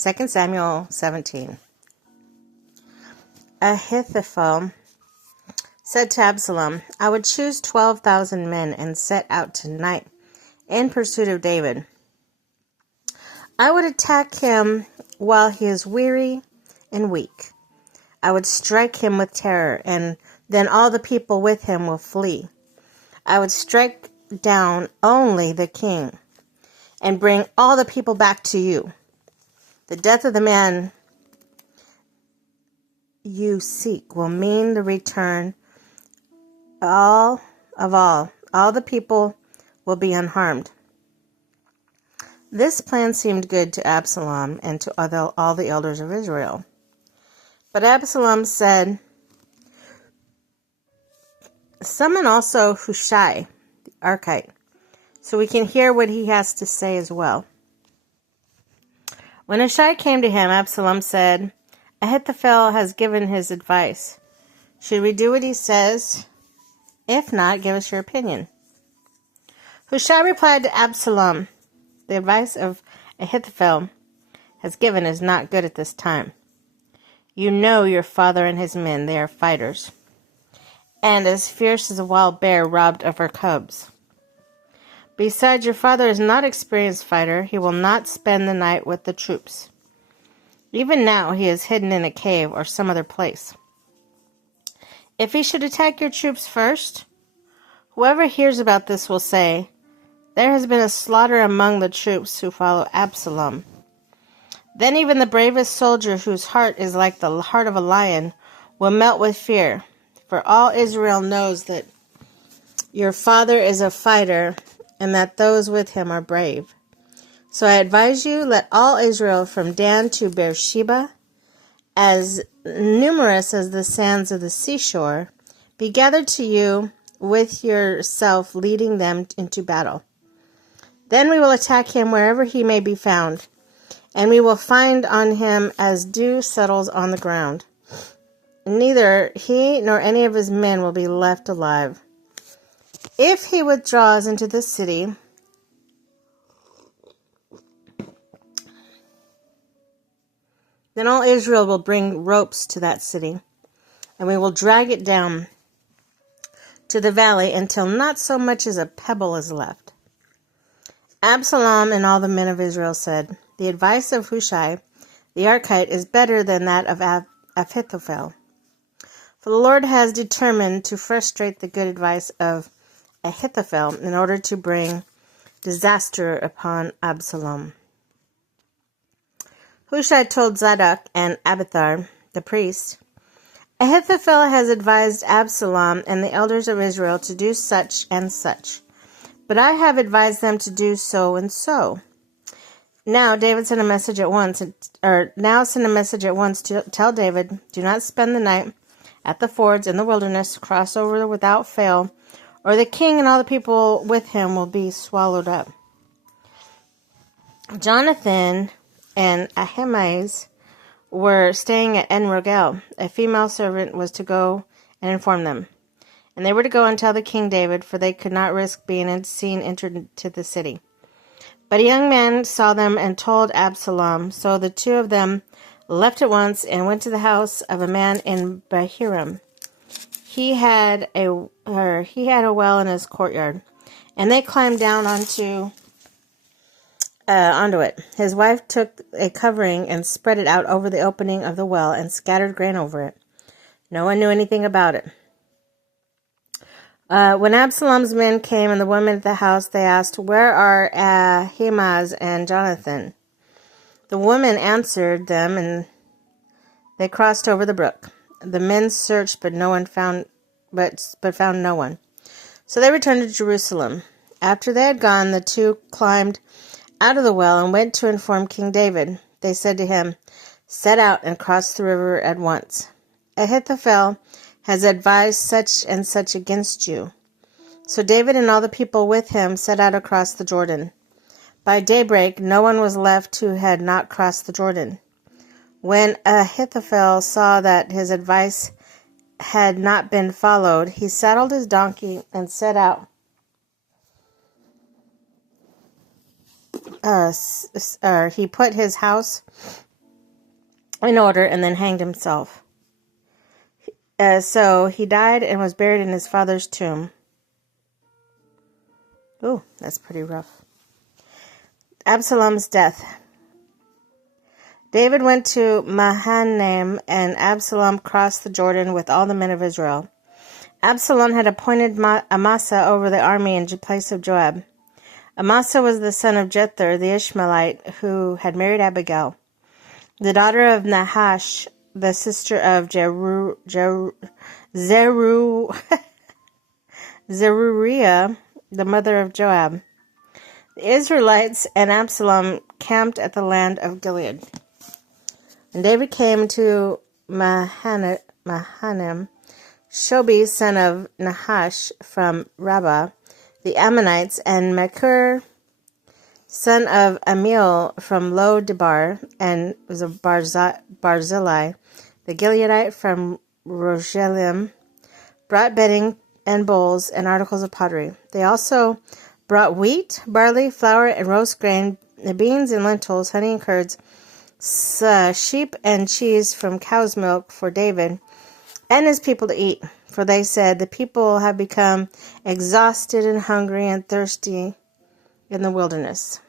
2 Samuel 17. Ahithophel said to Absalom, I would choose 12,000 men and set out tonight in pursuit of David. I would attack him while he is weary and weak. I would strike him with terror, and then all the people with him will flee. I would strike down only the king and bring all the people back to you. The death of the man you seek will mean the return all. All the people will be unharmed. This plan seemed good to Absalom and to all the elders of Israel. But Absalom said, summon also Hushai, the Archite, so we can hear what he has to say as well. When Hushai came to him, Absalom said, Ahithophel has given his advice. Should we do what he says? If not, give us your opinion. Hushai replied to Absalom, the advice of Ahithophel has given is not good at this time. You know your father and his men, they are fighters, and as fierce as a wild bear robbed of her cubs. Besides, your father is not an experienced fighter. He will not spend the night with the troops. Even now, he is hidden in a cave or some other place. If he should attack your troops first, whoever hears about this will say, there has been a slaughter among the troops who follow Absalom. Then even the bravest soldier whose heart is like the heart of a lion will melt with fear, for all Israel knows that your father is a fighter and that those with him are brave. So I advise you, let all Israel from Dan to Beersheba, as numerous as the sands of the seashore, be gathered to you with yourself leading them into battle. Then we will attack him wherever he may be found, and we will find on him as dew settles on the ground. Neither he nor any of his men will be left alive. If he withdraws into the city, then all Israel will bring ropes to that city, and we will drag it down to the valley until not so much as a pebble is left. Absalom and all the men of Israel said, the advice of Hushai, the Archite, is better than that of Ahithophel. For the Lord has determined to frustrate the good advice of Ahithophel in order to bring disaster upon Absalom. Hushai told Zadok and Abiathar, the priests, Ahithophel has advised Absalom and the elders of Israel to do such and such, but I have advised them to do so and so. Now send a message at once to tell David, do not spend the night at the fords in the wilderness, cross over without fail, or the king and all the people with him will be swallowed up. Jonathan and Ahimaaz were staying at En-Rogel. A female servant was to go and inform them. And they were to go and tell the king David, for they could not risk being seen entering into the city. But a young man saw them and told Absalom. So the two of them left at once and went to the house of a man in Bahurim. He had a well in his courtyard, and they climbed down onto it. His wife took a covering and spread it out over the opening of the well and scattered grain over it. No one knew anything about it. When Absalom's men came and the women at the house, they asked, where are Ahimaaz and Jonathan? The woman answered them, and they crossed over the brook. The men searched, but found no one. So they returned to Jerusalem. After they had gone, the two climbed out of the well and went to inform King David. They said to him, set out and cross the river at once. Ahithophel has advised such and such against you. So David and all the people with him set out across the Jordan. By daybreak, no one was left who had not crossed the Jordan. When Ahithophel saw that his advice had not been followed, he saddled his donkey and set out. He put his house in order and then hanged himself. So he died and was buried in his father's tomb. Ooh, that's pretty rough. Absalom's death. David went to Mahanaim, and Absalom crossed the Jordan with all the men of Israel. Absalom had appointed Amasa over the army in place of Joab. Amasa was the son of Jether the Ishmaelite, who had married Abigail, the daughter of Nahash, the sister of Zeruiah, the mother of Joab. The Israelites and Absalom camped at the land of Gilead. And David came to Mahanaim. Shobi, son of Nahash from Rabbah, the Ammonites, and Machir, son of Amiel from Lo Debar, and was of Barzillai, the Gileadite from Rogelim, brought bedding and bowls and articles of pottery. They also brought wheat, barley, flour, and roast grain, beans and lentils, honey and curds, sheep and cheese from cow's milk for David and his people to eat. For they said, the people have become exhausted and hungry and thirsty in the wilderness.